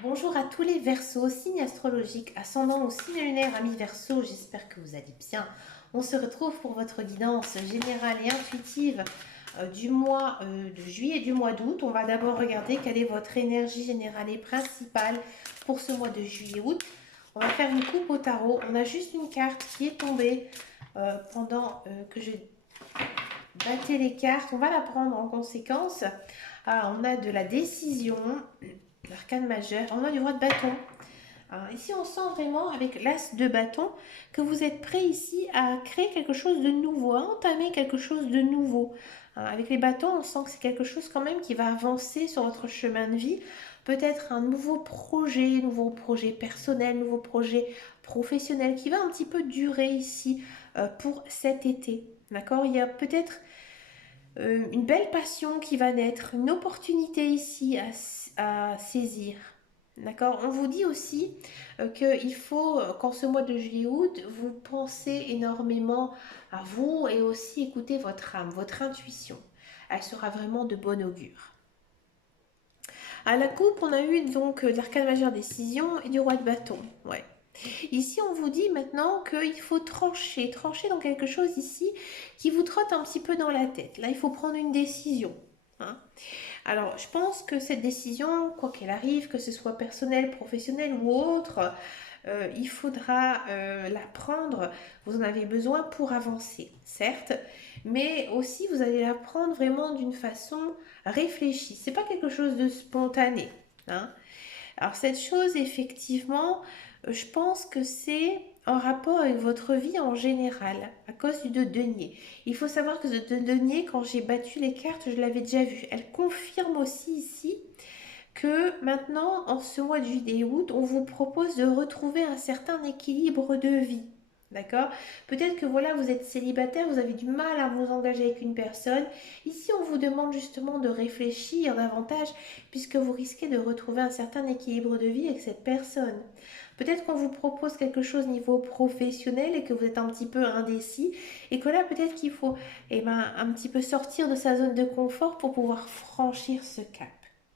Bonjour à tous les Verseaux, signe astrologique, ascendant ou signe lunaire, amis Verseaux, j'espère que vous allez bien. On se retrouve pour votre guidance générale et intuitive du mois de juillet et du mois d'août. On va d'abord regarder quelle est votre énergie générale et principale pour ce mois de juillet-août. On va faire une coupe au tarot. On a juste une carte qui est tombée pendant que je battais les cartes. On va la prendre en conséquence. Ah, on a de la décision, l'arcane majeur, on a du roi de bâton. Alors, ici, on sent vraiment avec l'as de bâton que vous êtes prêt ici à créer quelque chose de nouveau, à entamer quelque chose de nouveau. Avec les bâtons, on sent que c'est quelque chose quand même qui va avancer sur votre chemin de vie. Peut-être un nouveau projet personnel, nouveau projet professionnel qui va un petit peu durer ici pour cet été. D'accord? Il y a peut-être une belle passion qui va naître, une opportunité ici à saisir. D'accord. On vous dit aussi qu'il faut, qu'en ce mois de juillet-août, vous pensez énormément à vous et aussi écouter votre âme, votre intuition. Elle sera vraiment de bon augure. À la coupe, on a eu donc l'arcane majeur décision et du roi de bâton. Ouais. Ici, on vous dit maintenant qu'il faut trancher dans quelque chose ici qui vous trotte un petit peu dans la tête. Là, il faut prendre une décision. Hein. Alors, je pense que cette décision, quoi qu'elle arrive, que ce soit personnel, professionnel ou autre, il faudra la prendre. Vous en avez besoin pour avancer, certes, mais aussi vous allez la prendre vraiment d'une façon réfléchie. C'est pas quelque chose de spontané. Hein. Alors cette chose, effectivement, je pense que c'est en rapport avec votre vie en général, à cause du 2 de denier. Il faut savoir que ce 2 de denier, quand j'ai battu les cartes, je l'avais déjà vu. Elle confirme aussi ici que maintenant, en ce mois de juillet-août, on vous propose de retrouver un certain équilibre de vie. D'accord. Peut-être que voilà, vous êtes célibataire, vous avez du mal à vous engager avec une personne. Ici, on vous demande justement de réfléchir davantage puisque vous risquez de retrouver un certain équilibre de vie avec cette personne. Peut-être qu'on vous propose quelque chose niveau professionnel et que vous êtes un petit peu indécis et que là, peut-être qu'il faut un petit peu sortir de sa zone de confort pour pouvoir franchir ce cap.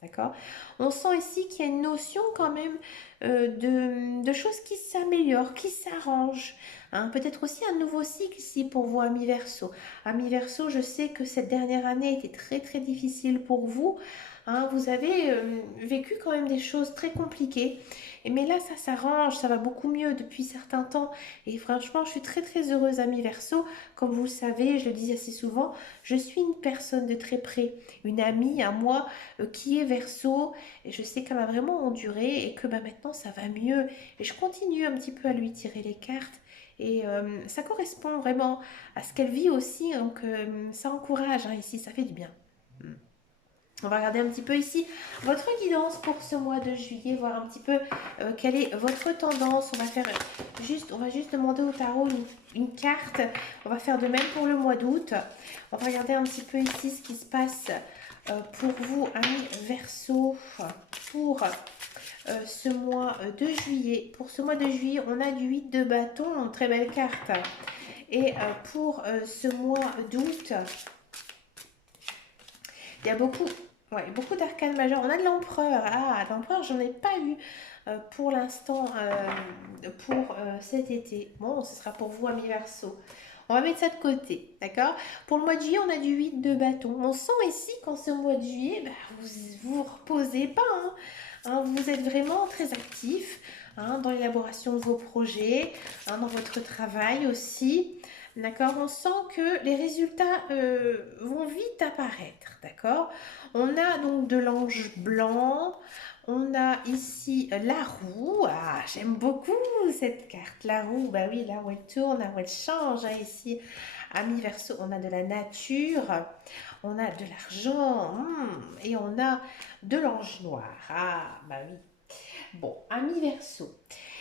D'accord. On sent ici qu'il y a une notion quand même de choses qui s'améliorent, qui s'arrangent. Hein. Peut-être aussi un nouveau cycle ici pour vous, amis Verseau. Amis Verseau, je sais que cette dernière année était très très difficile pour vous. Hein. Vous avez vécu quand même des choses très compliquées. Mais là, ça s'arrange, ça va beaucoup mieux depuis certains temps. Et franchement, je suis très très heureuse, amis Verseau. Comme vous le savez, je le dis assez souvent, je suis une personne de très près, une amie à moi qui est Verseau. Et je sais qu'elle a vraiment enduré et que maintenant ça va mieux. Et je continue un petit peu à lui tirer les cartes. Et ça correspond vraiment à ce qu'elle vit aussi. Donc ça encourage ici, ça fait du bien. On va regarder un petit peu ici votre guidance pour ce mois de juillet, voir un petit peu quelle est votre tendance. On va juste demander au tarot une carte. On va faire de même pour le mois d'août. On va regarder un petit peu ici ce qui se passe pour vous, amis Verseau, pour ce mois de juillet. Pour ce mois de juillet, on a du 8 de bâton, très belle carte. Et pour ce mois d'août, il y a beaucoup d'arcanes majeures. On a de l'empereur. Ah, l'empereur, j'en ai pas eu pour l'instant pour cet été. Bon, ce sera pour vous, amis Verseau. On va mettre ça de côté, d'accord. Pour le mois de juillet, on a du 8 de bâton. On sent ici qu'en ce mois de juillet, vous reposez pas. Hein, vous êtes vraiment très actif dans l'élaboration de vos projets, dans votre travail aussi. D'accord, on sent que les résultats vont vite apparaître, d'accord. On a donc de l'ange blanc, on a ici la roue. Ah, j'aime beaucoup cette carte, la roue. Bah oui, là où elle tourne, là où elle change. Ici, ami Verseau, on a de la nature, on a de l'argent et on a de l'ange noir. Ah, bah oui. Bon, ami Verseau,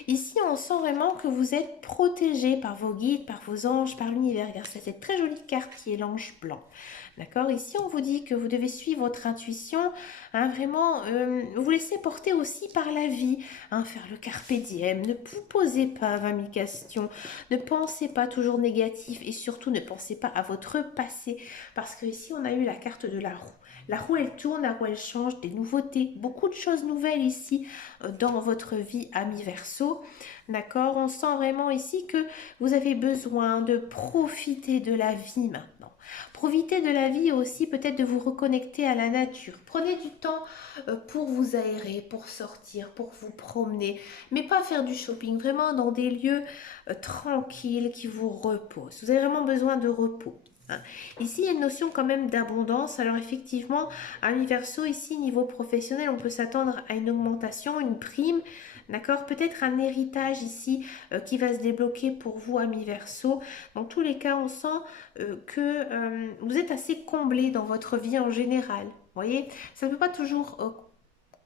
ici on sent vraiment que vous êtes protégé par vos guides, par vos anges, par l'univers. Regarde, cette très jolie carte qui est l'ange blanc. D'accord. Ici on vous dit que vous devez suivre votre intuition, vraiment vous laisser porter aussi par la vie, faire le carpe diem. Ne vous posez pas 20 000 questions, ne pensez pas toujours négatif et surtout ne pensez pas à votre passé parce que ici on a eu la carte de la roue. La roue, elle tourne, la roue, elle change, des nouveautés, beaucoup de choses nouvelles ici dans votre vie, ami Verseau. D'accord? On sent vraiment ici que vous avez besoin de profiter de la vie maintenant. Profitez de la vie aussi, peut-être de vous reconnecter à la nature. Prenez du temps pour vous aérer, pour sortir, pour vous promener, mais pas faire du shopping, vraiment dans des lieux tranquilles qui vous reposent. Vous avez vraiment besoin de repos. Hein. Ici, il y a une notion quand même d'abondance. Alors effectivement, à l'Verseau, ici, niveau professionnel, on peut s'attendre à une augmentation, une prime. D'accord? Peut-être un héritage ici qui va se débloquer pour vous, ami Verseau. Dans tous les cas, on sent que vous êtes assez comblé dans votre vie en général. Vous voyez? Ça ne peut pas toujours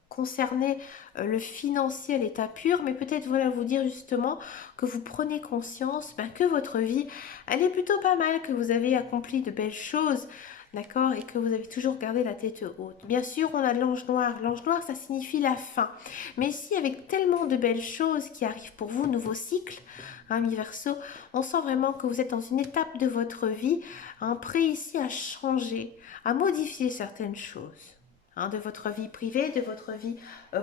concerner le financier à l'état pur, mais peut-être voilà vous dire justement que vous prenez conscience que votre vie, elle est plutôt pas mal, que vous avez accompli de belles choses, d'accord, et que vous avez toujours gardé la tête haute. Bien sûr, on a l'ange noir. L'ange noir, ça signifie la fin. Mais ici, avec tellement de belles choses qui arrivent pour vous, nouveau cycle, ami Verseau, on sent vraiment que vous êtes dans une étape de votre vie, prêt ici à changer, à modifier certaines choses. De votre vie privée, de votre vie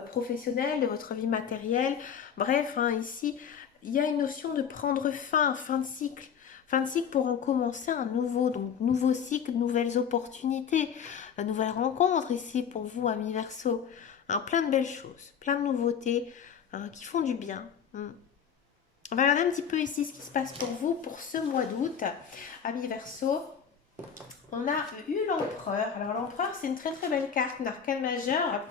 professionnelle, de votre vie matérielle. Bref, ici, il y a une notion de prendre fin, fin de cycle. Fin de cycle pour en commencer un nouveau, donc nouveau cycle, nouvelles opportunités, nouvelles rencontres ici pour vous, amis Verseau. Plein de belles choses, plein de nouveautés qui font du bien. On va regarder un petit peu ici ce qui se passe pour vous pour ce mois d'août, amis Verseau. On a eu l'empereur. Alors l'empereur, c'est une très très belle carte, une arcane majeure.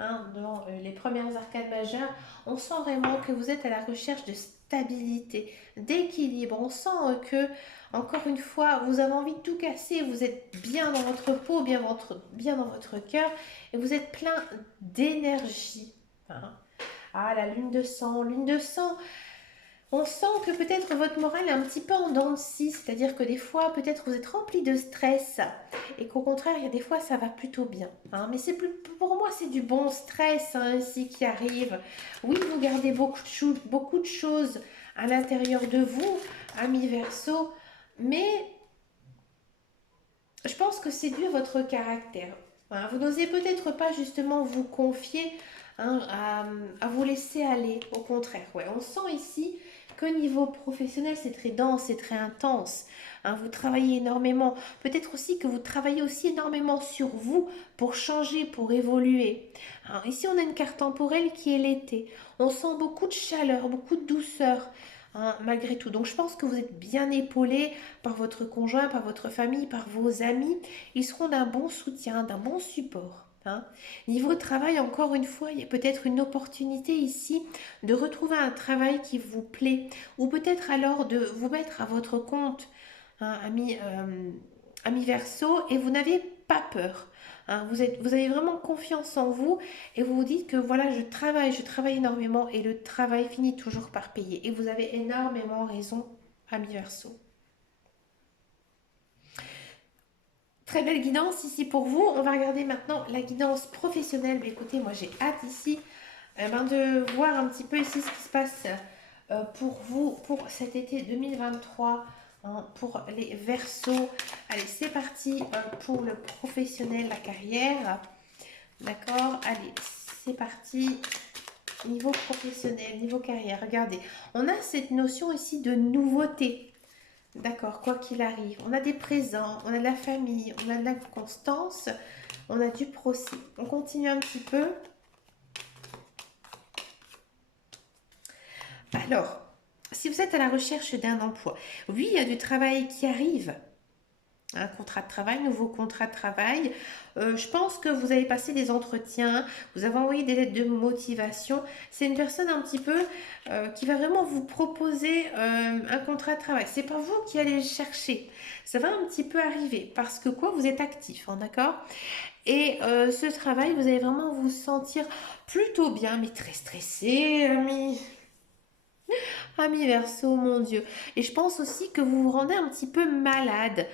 Dans les premières arcades majeures, on sent vraiment que vous êtes à la recherche de stabilité, d'équilibre. On sent que, encore une fois, vous avez envie de tout casser. Vous êtes bien dans votre peau, bien dans votre cœur, et vous êtes plein d'énergie. La lune de sang, lune de sang. On sent que peut-être votre morale est un petit peu en dents de scie, c'est-à-dire que des fois, peut-être vous êtes rempli de stress et qu'au contraire, il y a des fois, ça va plutôt bien. Mais c'est plus, pour moi, c'est du bon stress ici qui arrive. Oui, vous gardez beaucoup de choses à l'intérieur de vous, ami Verseau, mais je pense que c'est dû à votre caractère. Vous n'osez peut-être pas justement vous confier à vous laisser aller, au contraire. Ouais, on sent ici qu'au niveau professionnel, c'est très dense, c'est très intense. Vous travaillez énormément. Peut-être aussi que vous travaillez aussi énormément sur vous pour changer, pour évoluer. Ici, on a une carte temporelle qui est l'été. On sent beaucoup de chaleur, beaucoup de douceur. Malgré tout. Donc je pense que vous êtes bien épaulé par votre conjoint, par votre famille, par vos amis. Ils seront d'un bon soutien, d'un bon support. Niveau travail, encore une fois, il y a peut-être une opportunité ici de retrouver un travail qui vous plaît ou peut-être alors de vous mettre à votre compte, ami Verseau, et vous n'avez pas peur. Vous avez vraiment confiance en vous et vous vous dites que voilà, je travaille énormément et le travail finit toujours par payer. Et vous avez énormément raison, ami Verseau. Très belle guidance ici pour vous. On va regarder maintenant la guidance professionnelle. Mais écoutez, moi j'ai hâte ici de voir un petit peu ici ce qui se passe pour vous pour cet été 2023. Pour les Verseaux. Allez, c'est parti pour le professionnel, la carrière. D'accord? Allez, c'est parti. Niveau professionnel, niveau carrière. Regardez, on a cette notion ici de nouveauté. D'accord, quoi qu'il arrive. On a des présents, on a de la famille, on a de la constance, on a du procès. On continue un petit peu. Alors, si vous êtes à la recherche d'un emploi, oui, il y a du travail qui arrive. Un contrat de travail, nouveau contrat de travail. Je pense que vous avez passé des entretiens, vous avez envoyé des lettres de motivation. C'est une personne un petit peu qui va vraiment vous proposer un contrat de travail. C'est pas vous qui allez le chercher. Ça va un petit peu arriver parce que quoi, vous êtes actif, d'accord? Et ce travail, vous allez vraiment vous sentir plutôt bien, mais très stressé, ami Verseau, mon Dieu. Et je pense aussi que vous vous rendez un petit peu malade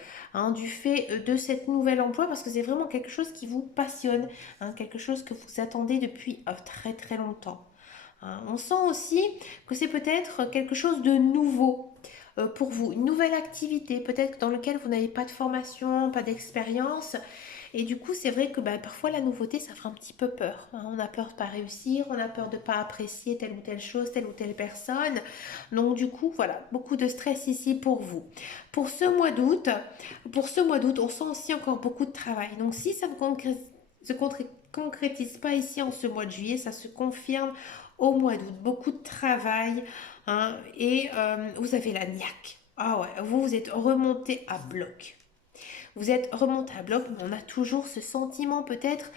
du fait de cette nouvelle emploi parce que c'est vraiment quelque chose qui vous passionne, quelque chose que vous attendez depuis très très longtemps. On sent aussi que c'est peut-être quelque chose de nouveau pour vous, une nouvelle activité peut-être dans laquelle vous n'avez pas de formation, pas d'expérience Et du coup, c'est vrai que bah, parfois la nouveauté, ça fait un petit peu peur, hein. On a peur de pas réussir, on a peur de pas apprécier telle ou telle chose, telle ou telle personne. Donc du coup, voilà, beaucoup de stress ici pour vous. Pour ce mois d'août, on sent aussi encore beaucoup de travail. Donc si ça ne concrétise pas ici en ce mois de juillet, ça se confirme au mois d'août. Beaucoup de travail, hein, et vous avez la niaque. Ah ouais, vous êtes remonté à bloc. Vous êtes remonté à bloc, mais on a toujours ce sentiment peut-être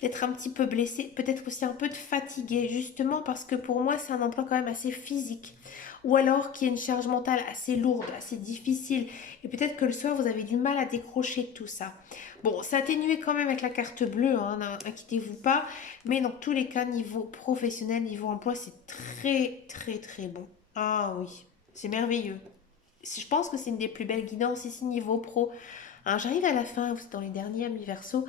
d'être un petit peu blessé, peut-être aussi un peu de fatigué, justement parce que pour moi c'est un emploi quand même assez physique. Ou alors qu'il y a une charge mentale assez lourde, assez difficile. Et peut-être que le soir vous avez du mal à décrocher de tout ça. Bon, c'est atténué quand même avec la carte bleue, hein, n'inquiétez-vous pas. Mais dans tous les cas, niveau professionnel, niveau emploi, c'est très très très bon. Ah oui, c'est merveilleux. Je pense que c'est une des plus belles guidances ici niveau pro. Hein, j'arrive à la fin, vous êtes dans les derniers amis verso,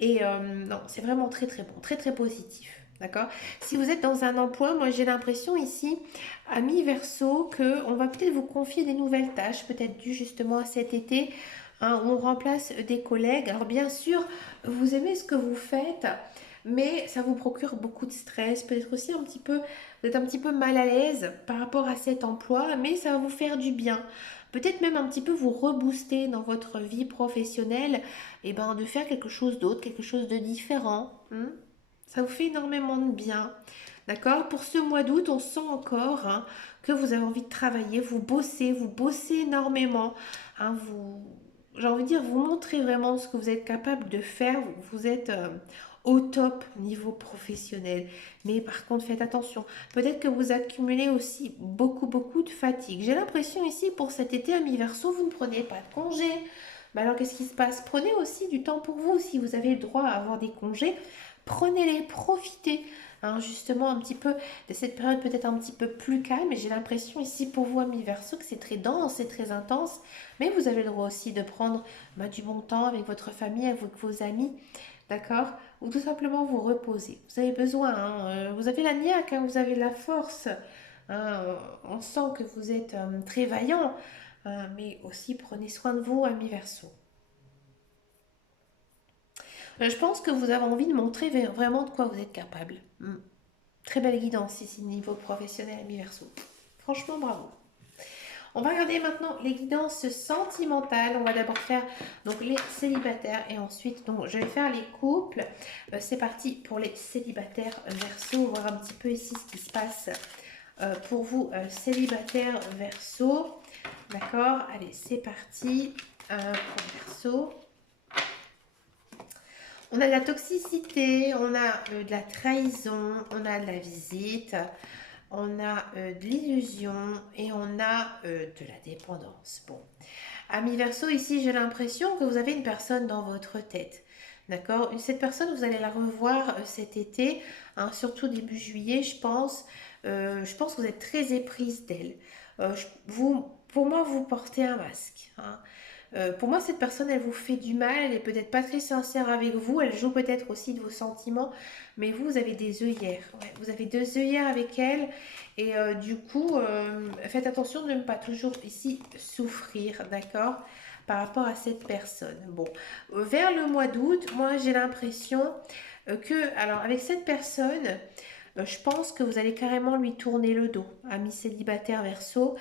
et non, c'est vraiment très très bon, très très positif. D'accord. Si vous êtes dans un emploi, moi j'ai l'impression ici, amis verso, que on va peut-être vous confier des nouvelles tâches, peut-être dues justement à cet été, hein, où on remplace des collègues. Alors bien sûr, vous aimez ce que vous faites, mais ça vous procure beaucoup de stress, peut-être aussi un petit peu, vous êtes un petit peu mal à l'aise par rapport à cet emploi, mais ça va vous faire du bien. Peut-être même un petit peu vous rebooster dans votre vie professionnelle, et ben de faire quelque chose d'autre, quelque chose de différent, hein. Ça vous fait énormément de bien. D'accord. Pour ce mois d'août, on sent encore, hein, que vous avez envie de travailler, vous bossez énormément, hein, j'ai envie de dire, vous montrez vraiment ce que vous êtes capable de faire, vous êtes au top niveau professionnel. Mais par contre, faites attention. Peut-être que vous accumulez aussi beaucoup de fatigue. J'ai l'impression ici, pour cet été à mi-verso, vous ne prenez pas de congé. Mais alors, qu'est-ce qui se passe? Prenez aussi du temps pour vous. Si vous avez le droit à avoir des congés, prenez-les, profitez, hein, justement un petit peu de cette période peut-être un petit peu plus calme. Et j'ai l'impression ici pour vous, amis Verseau, que c'est très dense, c'est très intense. Mais vous avez le droit aussi de prendre bah, du bon temps avec votre famille, avec vos amis. D'accord. Ou tout simplement vous reposer. Vous avez besoin, hein, vous avez la niaque, hein, vous avez la force, hein, on sent que vous êtes très vaillant, hein, mais aussi prenez soin de vous, ami Verseau. Je pense que vous avez envie de montrer vraiment de quoi vous êtes capable. Très belle guidance ici, niveau professionnel, ami Verseau. Franchement, bravo. On va regarder maintenant les guidances sentimentales. On va d'abord faire donc les célibataires et ensuite donc je vais faire les couples. C'est parti pour les célibataires Verseau. On va voir un petit peu ici ce qui se passe pour vous célibataires Verseau. D'accord. Allez, c'est parti pour Verseau. On a de la toxicité, on a de la trahison, on a de la visite, on a de l'illusion et on a de la dépendance. Bon, ami Verseau, ici j'ai l'impression que vous avez une personne dans votre tête. D'accord. Cette personne, vous allez la revoir cet été, hein, surtout début juillet, je pense. Je pense que vous êtes très éprise d'elle. Pour moi, vous portez un masque, hein. Pour moi, cette personne, elle vous fait du mal, elle est peut-être pas très sincère avec vous, elle joue peut-être aussi de vos sentiments, mais vous, vous avez des œillères. Ouais, vous avez deux œillères avec elle, et du coup, faites attention de ne pas toujours ici souffrir, d'accord, par rapport à cette personne. Bon, vers le mois d'août, moi, j'ai l'impression alors, avec cette personne, je pense que vous allez carrément lui tourner le dos, ami célibataire Verseau.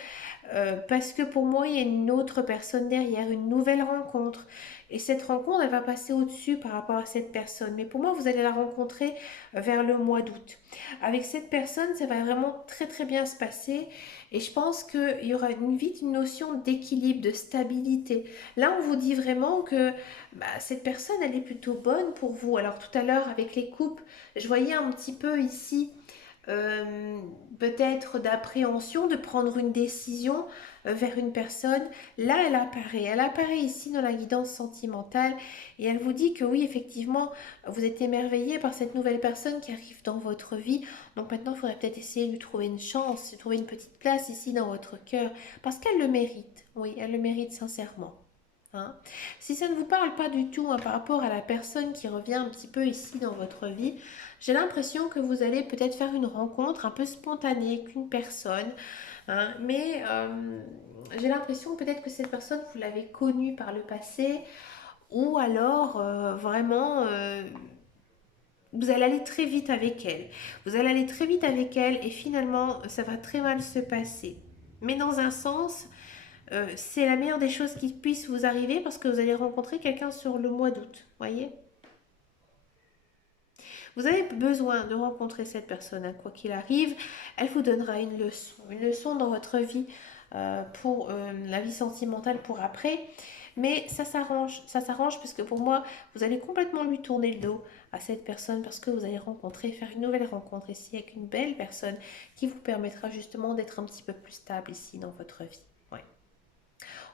Parce que pour moi, il y a une autre personne derrière, une nouvelle rencontre. Et cette rencontre, elle va passer au-dessus par rapport à cette personne. Mais pour moi, vous allez la rencontrer vers le mois d'août. Avec cette personne, ça va vraiment très très bien se passer. Et je pense qu'il y aura vite une notion d'équilibre, de stabilité. Là, on vous dit vraiment que bah, cette personne, elle est plutôt bonne pour vous. Alors tout à l'heure, avec les coupes, je voyais un petit peu ici euh, peut-être d'appréhension de prendre une décision vers une personne. Là, elle apparaît ici dans la guidance sentimentale et elle vous dit que oui, effectivement, vous êtes émerveillé par cette nouvelle personne qui arrive dans votre vie. Donc maintenant, il faudrait peut-être essayer de lui trouver une chance, de trouver une petite place ici dans votre cœur parce qu'elle le mérite. Oui, elle le mérite sincèrement. Hein. Si ça ne vous parle pas du tout, hein, par rapport à la personne qui revient un petit peu ici dans votre vie, j'ai l'impression que vous allez peut-être faire une rencontre un peu spontanée avec une personne, hein, mais j'ai l'impression peut-être que cette personne, vous l'avez connue par le passé, ou alors vraiment vous allez aller très vite avec elle. Vous allez aller très vite avec elle et finalement ça va très mal se passer. Mais dans un sens, c'est la meilleure des choses qui puisse vous arriver parce que vous allez rencontrer quelqu'un sur le mois d'août. Voyez? Vous avez besoin de rencontrer cette personne, hein, quoi qu'il arrive. Elle vous donnera une leçon dans votre vie pour la vie sentimentale pour après. Mais ça s'arrange parce que pour moi, vous allez complètement lui tourner le dos à cette personne parce que vous allez faire une nouvelle rencontre ici avec une belle personne qui vous permettra justement d'être un petit peu plus stable ici dans votre vie. Ouais.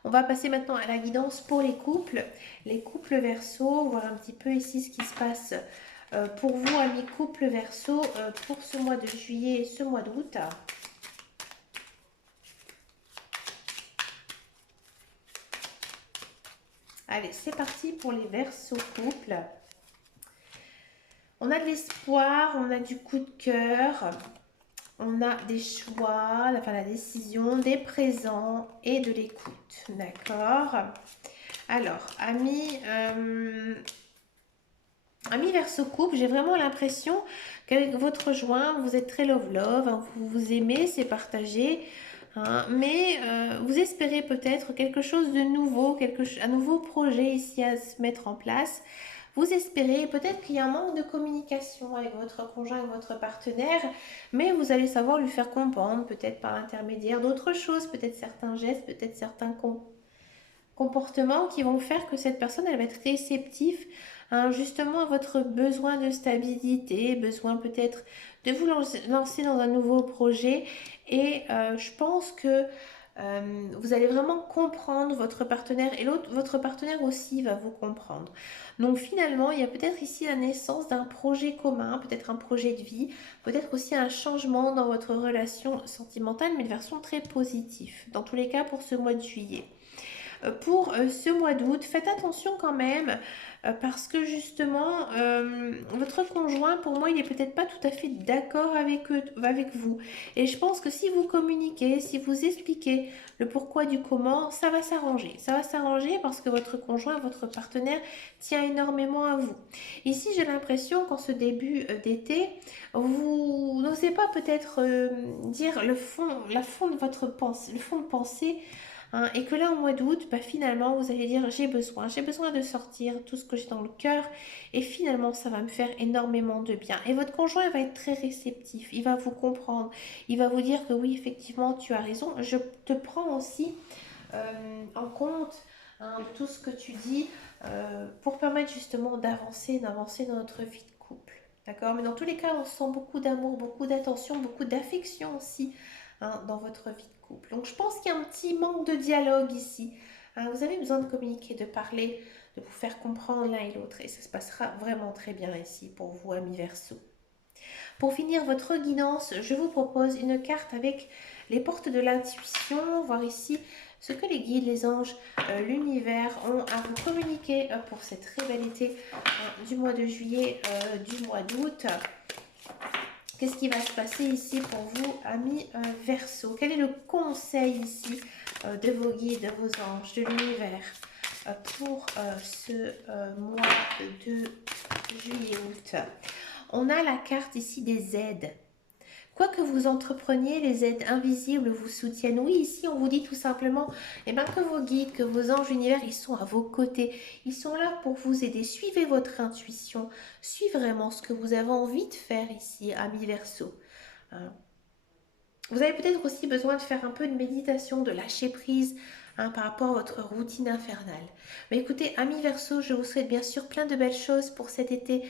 On va passer maintenant à la guidance pour les couples. Les couples Verseau, voir un petit peu ici ce qui se passe pour vous, amis couple Verseau, pour ce mois de juillet et ce mois d'août. Allez, c'est parti pour les Verseaux couples. On a de l'espoir, on a du coup de cœur, on a des choix, enfin la décision, des présents et de l'écoute. D'accord? Alors, amis Verseau couple, j'ai vraiment l'impression qu'avec votre joint, vous êtes très love-love, hein, vous vous aimez, c'est partagé, hein, mais vous espérez peut-être quelque chose de nouveau, un nouveau projet ici à se mettre en place. Vous espérez peut-être qu'il y a un manque de communication avec votre conjoint, avec votre partenaire, mais vous allez savoir lui faire comprendre, peut-être par l'intermédiaire d'autres choses, peut-être certains gestes, peut-être certains comportements qui vont faire que cette personne elle va être réceptive hein, justement à votre besoin de stabilité, besoin peut-être de vous lancer dans un nouveau projet et je pense que vous allez vraiment comprendre votre partenaire et votre partenaire aussi va vous comprendre. Donc finalement, il y a peut-être ici la naissance d'un projet commun, peut-être un projet de vie, peut-être aussi un changement dans votre relation sentimentale, mais de version très positive. Dans tous les cas, pour ce mois de juillet. Pour ce mois d'août, faites attention quand même parce que justement, votre conjoint, pour moi, il n'est peut-être pas tout à fait d'accord avec vous. Et je pense que si vous communiquez, si vous expliquez le pourquoi du comment, ça va s'arranger. Ça va s'arranger parce que votre conjoint, votre partenaire tient énormément à vous. Ici, j'ai l'impression qu'en ce début d'été, vous n'osez pas peut-être dire le fond de votre pensée, le fond de pensée hein, et que là, au mois d'août, bah, finalement, vous allez dire j'ai besoin de sortir tout ce que j'ai dans le cœur et finalement, ça va me faire énormément de bien. Et votre conjoint va être très réceptif, il va vous comprendre, il va vous dire que oui, effectivement, tu as raison, je te prends aussi en compte hein, tout ce que tu dis pour permettre justement d'avancer dans notre vie de couple. D'accord? Mais dans tous les cas, on sent beaucoup d'amour, beaucoup d'attention, beaucoup d'affection aussi hein, dans votre vie de couple. Donc je pense qu'il y a un petit manque de dialogue ici. Hein, vous avez besoin de communiquer, de parler, de vous faire comprendre l'un et l'autre. Et ça se passera vraiment très bien ici pour vous, amis Verseau. Pour finir votre guidance, je vous propose une carte avec les portes de l'intuition, voir ici ce que les guides, les anges, l'univers ont à vous communiquer pour cette très belle été du mois de juillet, du mois d'août. Qu'est-ce qui va se passer ici pour vous, amis Verseau? Quel est le conseil ici de vos guides, de vos anges, de l'univers pour ce mois de juillet-août? On a la carte ici des aides. Quoi que vous entrepreniez, les aides invisibles vous soutiennent. Oui, ici, on vous dit tout simplement eh ben, que vos guides, que vos anges univers, ils sont à vos côtés. Ils sont là pour vous aider. Suivez votre intuition. Suivez vraiment ce que vous avez envie de faire ici, amis Verseau. Vous avez peut-être aussi besoin de faire un peu de méditation, de lâcher prise hein, par rapport à votre routine infernale. Mais écoutez, amis Verseau, je vous souhaite bien sûr plein de belles choses pour cet été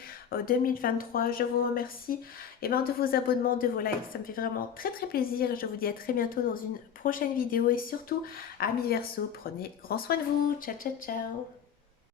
2023. Je vous remercie de vos abonnements, de vos likes. Ça me fait vraiment très très plaisir. Je vous dis à très bientôt dans une prochaine vidéo. Et surtout, amis Verseau, prenez grand soin de vous. Ciao, ciao, ciao.